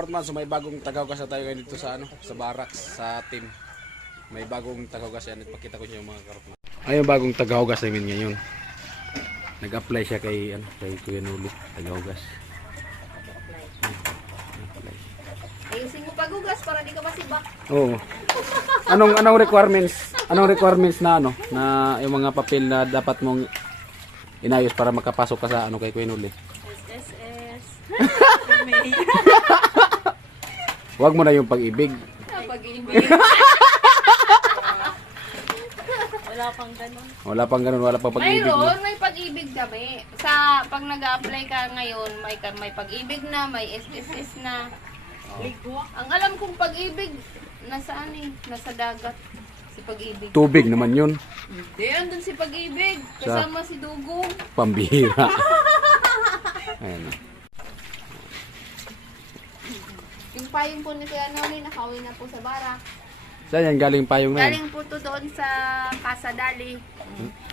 Kaortman, so may bagong tagawgas na tayo ngayon dito sa sa barracks, sa team. May bagong tagawgas yan. Ipakita ko niyo mga Kaortman. Ayun bagong tagawgas namin ngayon. Nag-apply siya kay Kuya Nuli, tagawgas. Ayusin mo pagugas para di ka masibak. Oo. Anong requirements? Anong requirements na na yung mga papel na dapat mong inayos para makapasok ka sa kay Kuya Nuli? SSS. Huwag mo na yung pag-ibig. Pag-ibig. Wala pang ganun. Wala pang ganun, wala pang pag-ibig. Mayroon, may pag-ibig kami. Sa pag nag-a-apply ka ngayon, may pag-ibig na, may SSS na. Oh. Ang alam kong pag-ibig, nasaan nasa dagat. Si pag-ibig. Tubig naman yun. Hindi, andun si pag-ibig. Kasama si Dugong. Pambihira. Ayan. Yung payong po ni Kuya Noli, nakauwi na po sa barak. Saan yan galing payong na yan? Galing po to doon sa Casa Dali.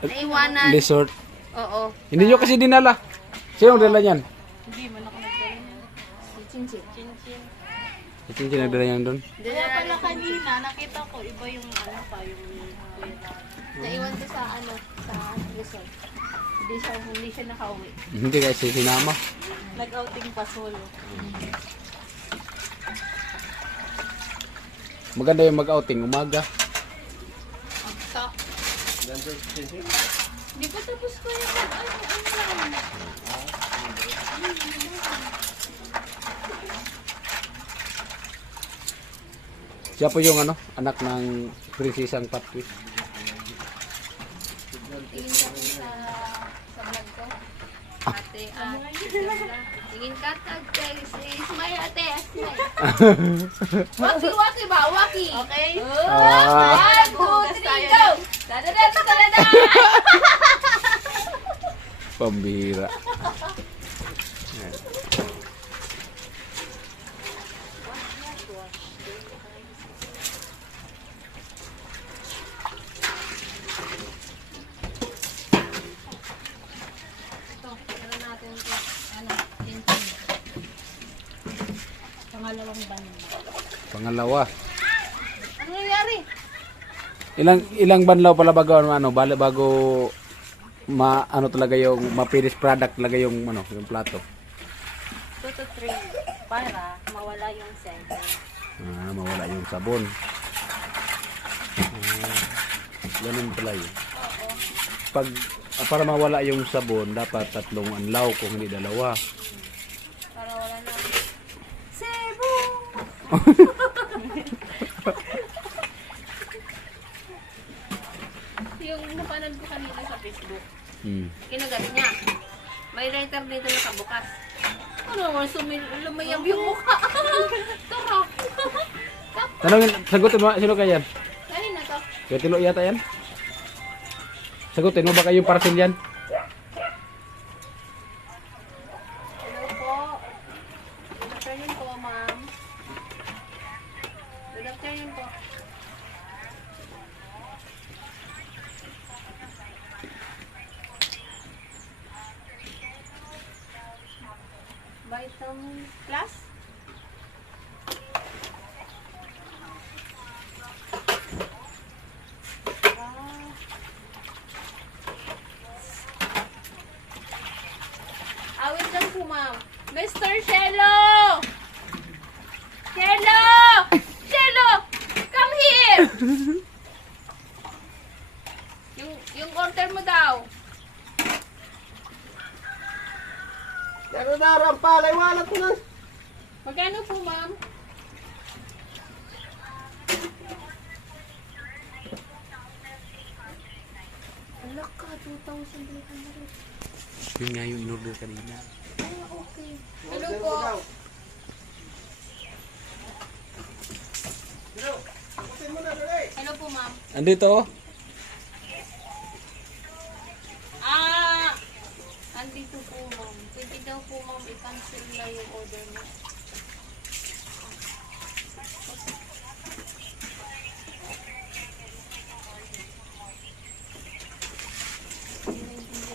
Naiwanan. Resort. Oo. Hindi nyo kasi dinala. Sino dala yan? Hindi man ako nagdala niya. Si Chinchin. Chinchin. Si Chinchin nagdala yan doon? Kaya pala kanina, nakita ko, iba yung payong naiwan ko sa sa resort. Hindi siya nakauwi. Hindi kasi sinama. Nag-outing pa solo. Maganda yung mag-outing umaga. So, hindi pa tapos ko yung lang. Siya po yung anak ng prinsesang Patwis. Tingin ka po sa vlog ko. Ate, tingin ka tag, smile ate, smile. Waki ba? Waki. Okay. 1, 2, 3, go! Da-da-da-da-da-da! Pambihira. Pangalawang banyo. Pangalawa. Ano nangyari? Ilang banlaw pala bago bago talaga yung ma-finish product talaga yung yung plato. 2 to 3 para mawala yung scent. Mawala yung sabon. Ganun pala yun. Pag para mawala yung sabon, dapat 3 anlaw kung hindi 2. Para wala na. Sebo! Yung napanood ko kanina sa Facebook, kinagabi niya. May writer dito nakabukas. Ano naman, lumayab yung mukha. Tara. Sagutin mo, sino kaya yan? Kanina to. Kaya Tilo yata yan? Sagutin mo ba kayong parcel yan? Hello po. Good afternoon po, ma'am. Good afternoon po. Vitamin Plus? Awit lang po, ma'am. Mr. Shelo! Shelo! Shelo! Come here! yung order mo daw. Pero narampalay, wala ko na. Magkano po, ma'am? Alak ka, 2,300. Yun nga yung in-order kanina. Okay. Hello po. Hello po, ma'am. Andito oh. Andito po, ma'am. Pwede daw po, ma'am, i-cancel na yung order mo.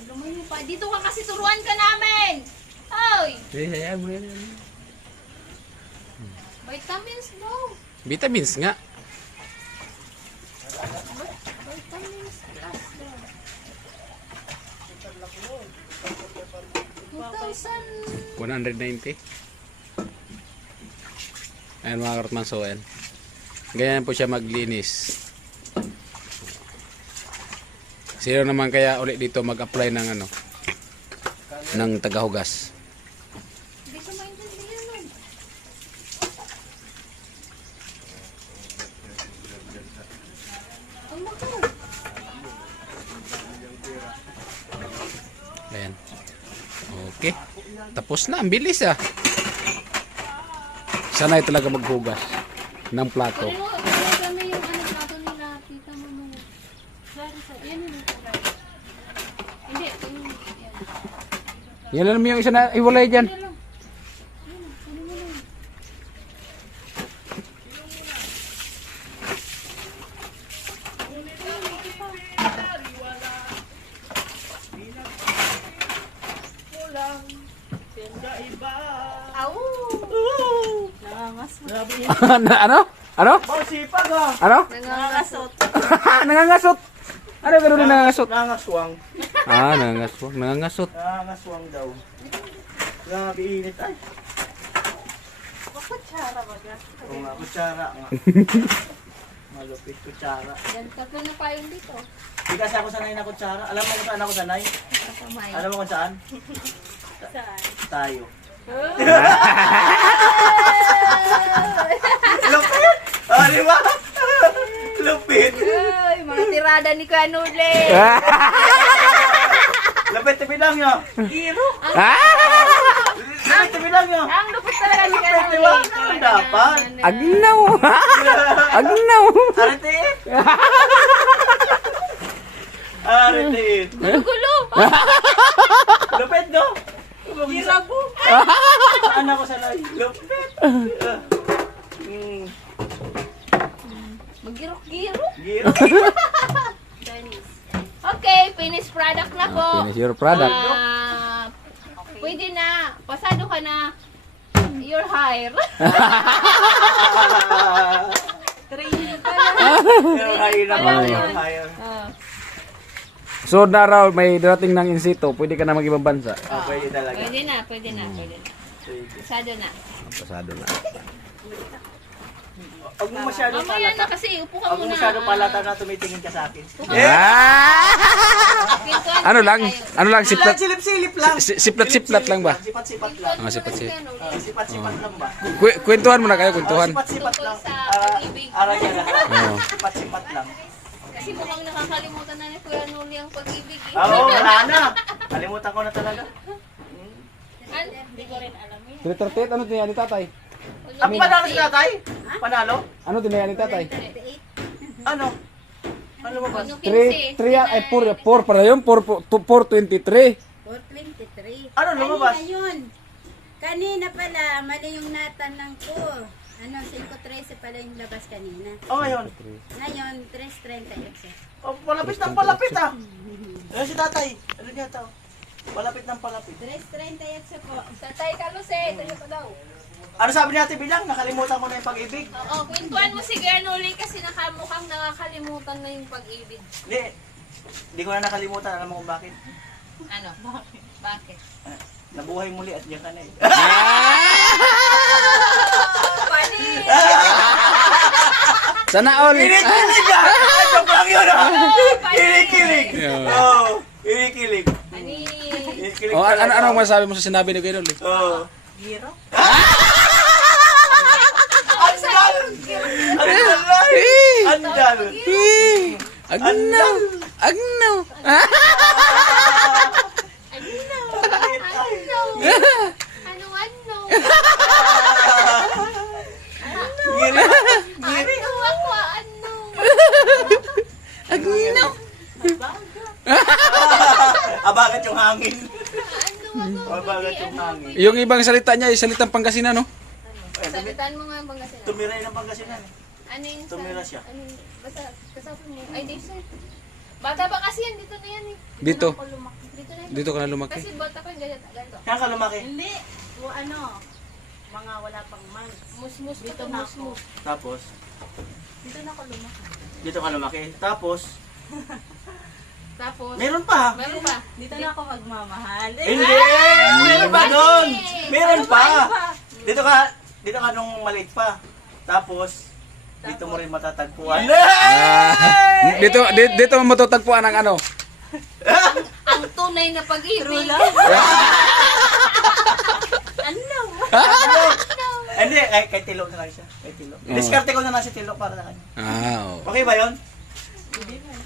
Lumayo pa. Dito ka kasi turuan ka namin! Hoy! Hayaan mo yan. Vitamins bro. Vitamins nga. Vitamins plus bro. 2,000. 190. Ayan mga karotman, so ayan. Ganyan po siya maglinis. Sino naman kaya ulit dito mag-apply ng ano? Ng tagahugas. Hindi ko maintindihan nun. Ang mahal. Ayan. Okay. Tapos na, ang bilis ah. Sanay talaga maghugas ng plato. Pero kami yung ano plato nila, kita mo nung. Yan yun. Hindi, ito yung yan. Yan lang yung isa na iwalay dyan. Yan lang. Yan, kunin mo lang. Au! Ano? Ano? Oh, sipag ah. Ano? Nangangasot. Nangangasot. Ano ganun na nangangasot? Nangaswang. Ah, nangangasot. Nangangasot. Nangaswang daw. Grabe init ay. Kutsara ba ga? Oo nga, kutsara nga. Malupit kutsara. Yan, tatlo na pa yung dito. Hindi kasi ako sanay na kutsara. Alam mo kung saan ako sanay? Kasamay. Alam mo kung saan? Saan? Tayo. Lupit! Oh, di ba? Lupit! Ay, mga tirada ni Kanule. Lupit, tibilang nyo! Giro! Lupit, tibilang nyo! Ang lupit talaga ni Lupit, di ba? Kanule. Ano dapat? Agnaw. Agnaw. Aritiin! Aritiin! Gulo-gulo. Lupit, no? Girago! Saan ako sanay? Lupit! Magirok-girok. Giro! Chinese. Okay, finished product na po. Finish your product. Pwede na. Pasado ka na. Your hair. Training pa lang. Your hire na ba? Wala Your yun. hire. So na raw may darating ng insito, pwede ka na mag-ibang bansa. Ah, pwede talaga. Pwede na, pwede na, pwede na. Pwede. Pasado na. Pasado na. Huwag mo masyado Mamaya na palata. kasi, upo ka Huwag mo muna. masyado palata na tumitingin ka sa akin. Kwentuhan Ano muna lang? tayo. Ano lang? Siplat. Silip-silip lang. Siplat-siplat lang ba? Sipat-sipat lang. Ah, sipat-sipat. Sipat-sipat lang ba? Kwentuhan muna kayo, kwentuhan. Sipat-sipat lang. Tungkol sa pag-ibig. Araw niya lang. Oo. Sipat-sipat lang. Kasi mukhang nakakalimutan na ni Kuya Noli ang pag-ibig. Eh. Oo, wala na. Kalimutan ko na talaga. Hindi ko rin alam yun. Tinatartet, ano tinaya ni tatay? Ang panalo si tatay? Panalo? Ano tinaya ni tatay? Ano? Ano mo ba? Ano 3, 15? ay 4 para yun, 423. 423. Ano lumabas? Kanina yun. Kanina pala, mali yung natanang ko. Ano, 513 pala yung labas kanina. O ngayon? Ngayon, 338. Oh, palapit ng palapit ah. Ayun si tatay. Ano niya tao? Palapit ng palapit. 338 po. Tatay Kaluse, tayo ko daw. Ano sabi natin bilang? Nakalimutan ko na yung pag-ibig. Oo, kwentuhan mo si Kuya Noli kasi mukhang nakakalimutan na yung pag-ibig. Hindi ko na nakalimutan. Alam mo kung bakit? Ano? Bakit? Nabuhay muli at diyan ka na eh. Funny! Sana all. Kinikilig ah! Ay, joke lang yun ah! Kinikilig! Yeah. Oo, kinikilig. Ani? Kinikilig Oh, talaga. ano masasabi mo sa sinabi ni Kuya Noli? Oo. Giro? Andal! Andal! Andal! Agnaw. Agnaw. Ano? Ano? Ano ako? Ano? Agnaw. Abagat yung hangin. Ano ako? Abagat yung hangin. Yung ibang salita niya, salitang Pangasinan, no? Salitan mo nga ang Pangasinan. Tumiray ng Pangasinan. Ano yung Tumira siya. Ano yung, basta kasapin mo. Ay, dito sir. Bata pa kasi yan, dito na yan eh. Dito. na ako lumaki. Dito na yan. Dito ka na lumaki. Kasi bata pa yung ganito. Kaya ka lumaki. Hindi. O ano, mga wala pang months. Musmus Dito dito na ako. musmus. Tapos, Dito na ako lumaki. dito ka lumaki. Tapos, Tapos, meron pa. meron pa. Dito na ako magmamahal. Hindi! Meron pa doon! Meron pa! Dito ka nung maliit pa. Tapos, dito mo rin matatagpuan. Dito mo matutagpuan ang ano. Ang tunay na pag-ibig. True love. Ano? Hindi, kay Tilo na lang siya. Kay Tilo. Diskarte ko na lang si Tilo para sa kanya. Oo. Okay ba yun?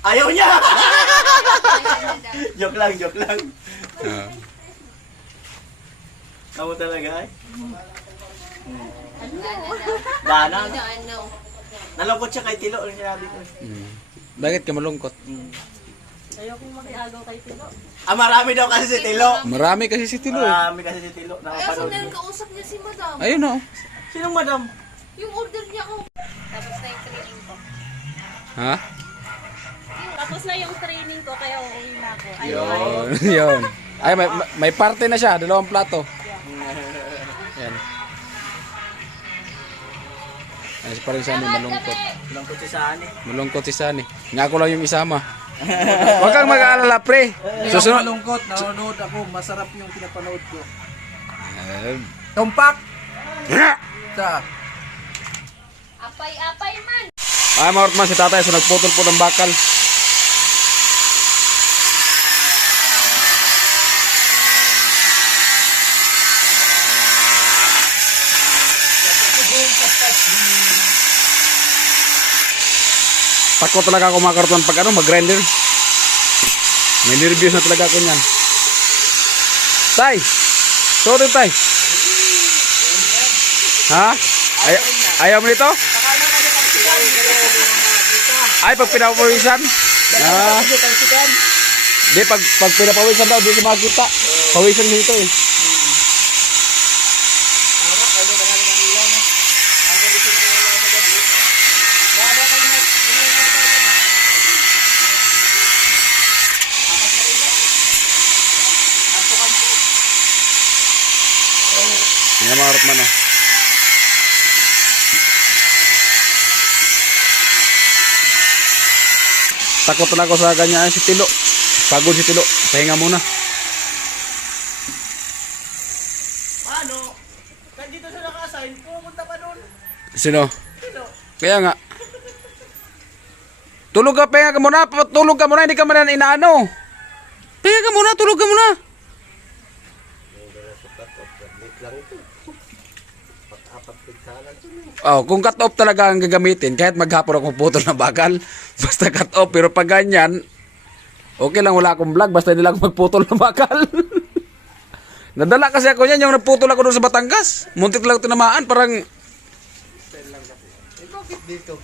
Ayaw niya! Joke lang, joke lang. Ah. Kamu talaga ay? Ano? Dana. Ano? Nalungkot siya kay Tilo. Ano sinabi ko? Bakit ka malungkot? Ayokong makiagaw kay Tilo. Marami daw kasi si Tilo. Marami kasi si Tilo. Marami kasi si Tilo. Ay, asan Nakapanood na ko. kausap niya si madam? Ayun o. Sinong madam? Yung order niya ko. Tapos na yung training ko. Ha? Tapos na yung training ko, kaya uuwi na ako. Yun. Yun. Ay, may parte na siya. 2 plato. Yan. Ay, pa rin sa amin malungkot. Lungkot si Sani. Malungkot si Sunny. Nga ko lang yung isama. Huwag kang mag-aalala, pre. Susunod. Malungkot, nanonood ako, masarap yung pinapanood ko. Eh, Tumpak! Sa Apay-apay man. Ay, mga ortman, si tatay. So, nagputol po ng bakal. Takot talaga ako mga karton pag ano, mag-grinder. May nervous na talaga ako niyan. Tay! Sorry, tay. Ha? Ayaw mo nito? Ay, pag pinapawisan? Ah. Di, pag pinapawisan daw, di ko makita. Pawisan dito eh. Yan mga ortman oh. Takot na ako sa ganyan si Tilo. Pagod si Tilo. Pahinga muna. Paano? Nandito siya naka-assign. Pumunta pa doon. Sino? Tilo. Kaya nga. Tulog ka, pahinga ka muna. Tulog ka muna, hindi ka muna inaano. Pahinga ka muna, tulog ka muna. Oh, kung cut off talaga ang gagamitin, kahit maghapon ako putol na bakal, basta cut off. Pero pag ganyan, okay lang, wala akong vlog, basta hindi lang ako magputol na bakal. Nadala kasi ako yan, yung naputol ako doon sa Batangas. Muntik lang tinamaan, parang... bakit dito?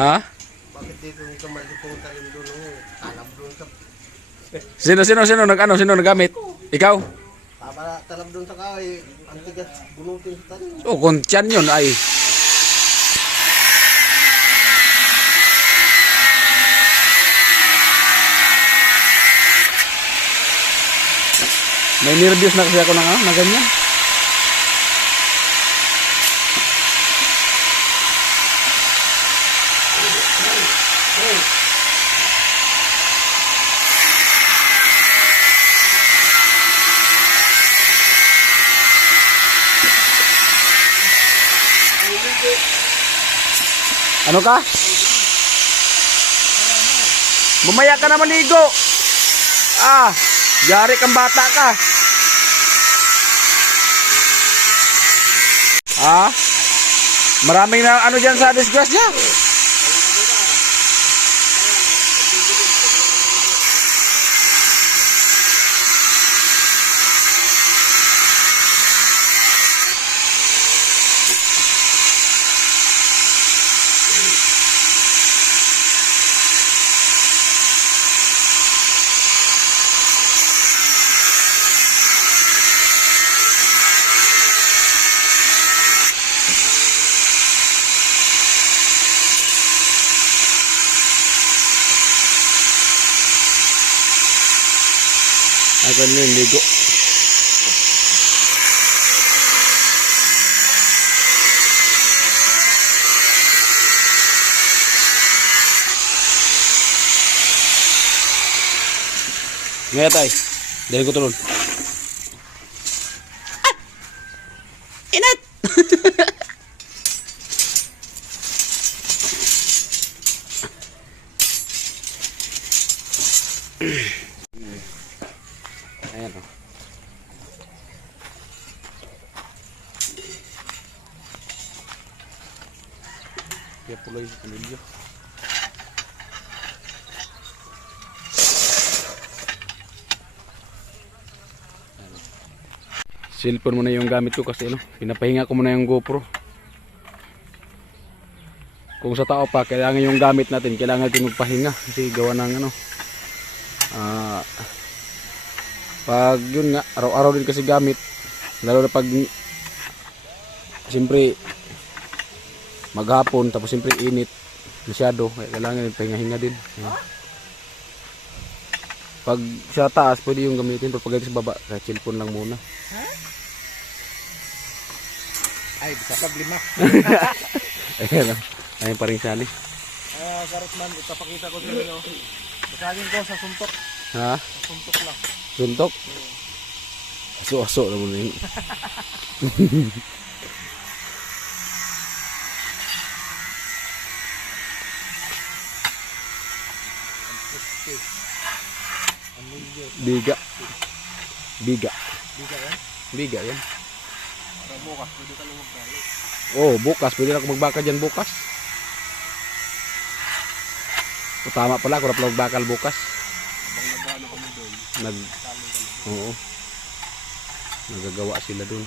Ha? Bakit dito ka magpupunta yung dulo mo? Talab doon ka. Sino nagamit? Ikaw? Talab doon sa kahoy. Ang tigas, bunutin sa tayo. Oh, kung tiyan yun ay... May nervous na kasi ako na ganyan. Ano ka? Bumaya ka na maligo. Ah, yari kang bata ka. Ah? Maraming na ano dyan sa disgrasya. Ako na yung ligo. Ngayon tay. Dahil ko tulon. Inat! Ayan o. Kaya pula yung pamilya. Cellphone muna yung gamit ko kasi ano, pinapahinga ko muna yung GoPro. Kung sa tao pa, kailangan yung gamit natin, kailangan natin magpahinga kasi gawa ng ano. Pag yun nga, araw-araw din kasi gamit, lalo na pag siyempre maghapon, tapos siyempre init masyado, kailangan pahinga-hinga din. Ayan. Pag sa taas, pwede yung gamitin, pero pag sa baba, kahit cellphone lang muna. Ay, bisa ka lima. Ayan, ayun pa rin sali. Karotman, ipapakita ko sa inyo. Basagin ko sa suntok. Ha? Sa suntok lang. Suntok? Aso-aso naman na yun. Biga. Biga. Bisa yan? Biga yan. Para bukas, pwede ka lang magdali. Oh, bukas. Pwede na ako magbaka dyan bukas. O, tama pala. Ako na pala magbakal bukas. Habang nagano kami doon, Nag... talo ka na. Oo. Nagagawa sila dun.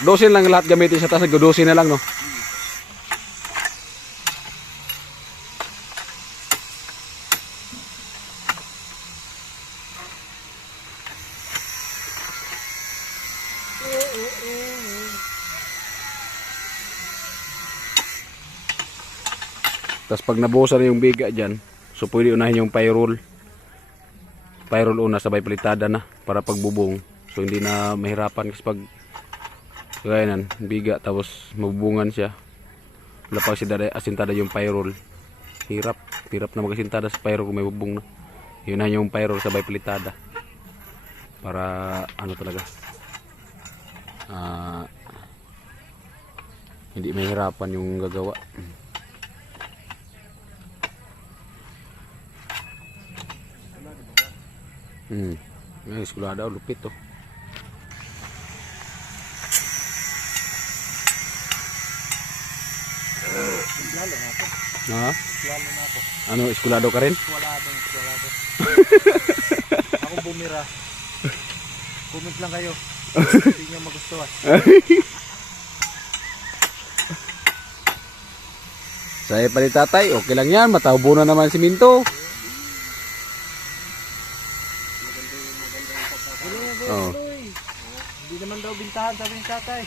Dosin lang lahat gamitin sa taas. Dosin na lang, no? Tapos pag nabuhusan na yung biga dyan, so pwede unahin yung pyrol. Pyrol una, sabay palitada na para pagbubong. So hindi na mahirapan kasi pag kaya nan, biga tapos mabubungan siya. Wala pa kasi asintada yung pyrol. Hirap na magasintada sa pyrol kung may bubong na. Yun na yung pyrol sabay palitada. Para ano talaga. Hindi mahirapan yung gagawa. Ngayon, eskwela daw, lupit to. Lalo na ako. Ha? Lalo na ako. Ano, eskwelado ka rin? Eskwalado. Ako bumira. Comment lang kayo. Hindi nyo magustuhan. Saya pa ni tatay, okay lang yan, mataubo na naman si Minto. Oh. Hindi naman daw bintahan, sabi ni tatay.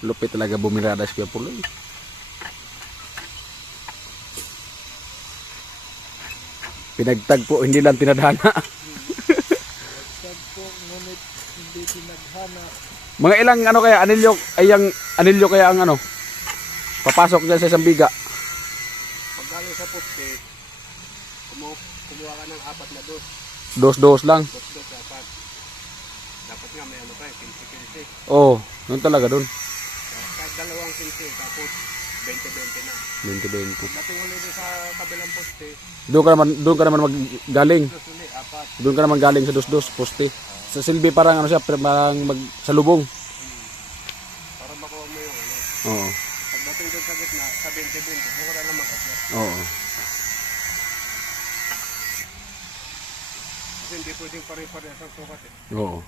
Lupit talaga bumirada si Kuya Puloy. Pinagtagpo, hindi lang tinadhana. Tagpo, ngunit hindi pinaghana. Mga ilang ano kaya, anilyo kaya ang ano, papasok dyan sa isang biga. Pag galing sa poste, kumuha ka ng 4 na dos. Dos lang. Dos dapat. Dapat nga may ano pa, 15-15. Oh, yun talaga dun. Kahit 2 15, tapos 20-20 na. 20-20. Dating ulit sa kabilang poste, Doon ka naman magaling. dos ulit, 4. Doon ka naman galing sa dos poste. Sa silbi parang ano siya, parang salubong. Para makuha mo yung ano. Oo. Pagdating doon sa gitna, sa 20-20, huwag na lang mag-adjust. Oo. Kasi hindi pwedeng pare-parehas ang sukat eh. Oo.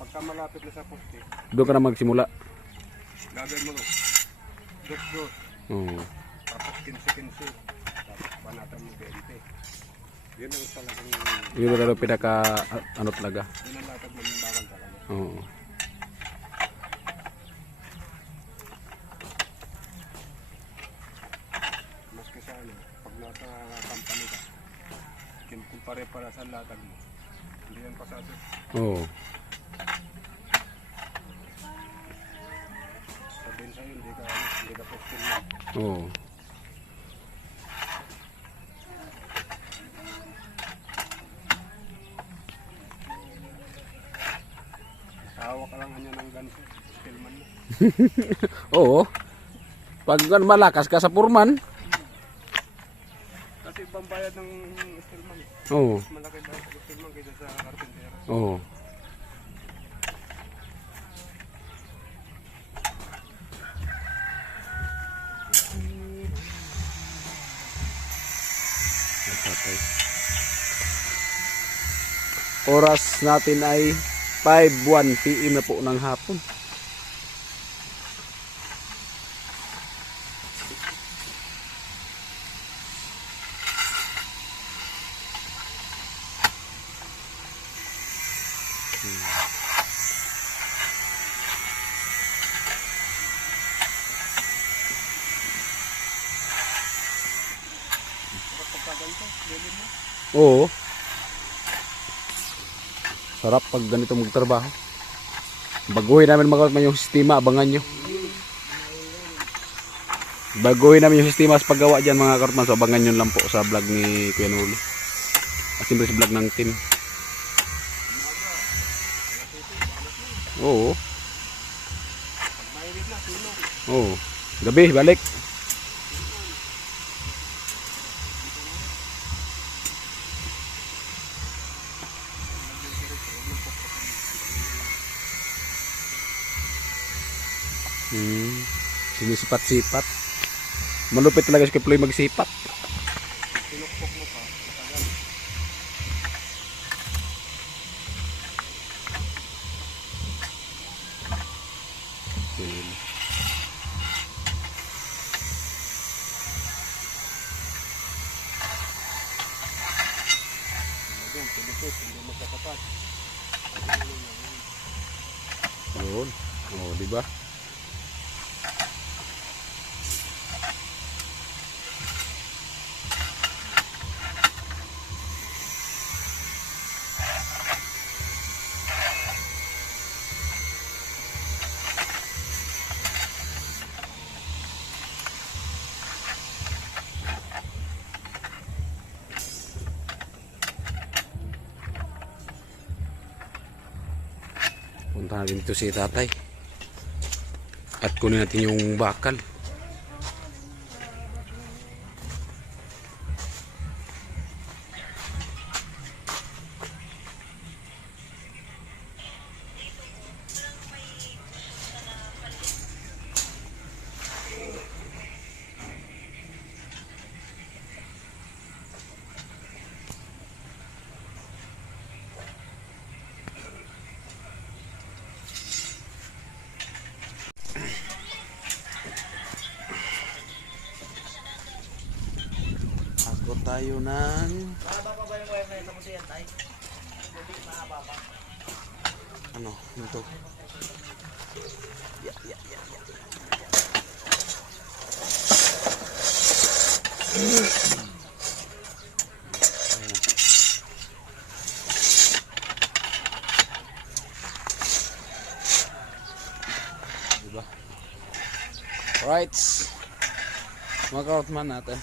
Pagka malapit na sa poste, Doon ka na magsimula. gagawin mo no. Dos-dos, Oo. tapos 15-15, tapos panatan mo 20. Yun ang talagang, Yun na talaga pinaka ano talaga. yun ang latag ng bakal talaga. Oo. Maski sa ano, pag nasa kampanya para sa latag mo. Hindi yan pasado. Oo. Sabihin sa'yo, hindi ka postil mo. Oo. Hawak ka lang niya ng ganso. Stillman mo. Oo. Pag malakas ka sa purman. Kasi pambayad ng stillman. Oo. Malaki ba sa stillman kaysa sa karpintero? Oo. Napatay. Oras natin ay 5:01 PM na po ng hapon. Oo. Sarap pag ganito magtrabaho. Baguhin namin mga yung sistema, abangan nyo. Baguhin namin yung sistema sa paggawa dyan mga kartman. So abangan nyo lang po sa vlog ni Kuya Nuli. At siyempre sa vlog ng team. Oo. Oo. Gabi, balik. Sinisipat-sipat. Malupit talaga si Kiploy magsipat. Yun. Oh, di ba? Punta natin dito si tatay at kunin natin yung bakal. Ako tayo ng ano ito diba? Alright, mga kautman natin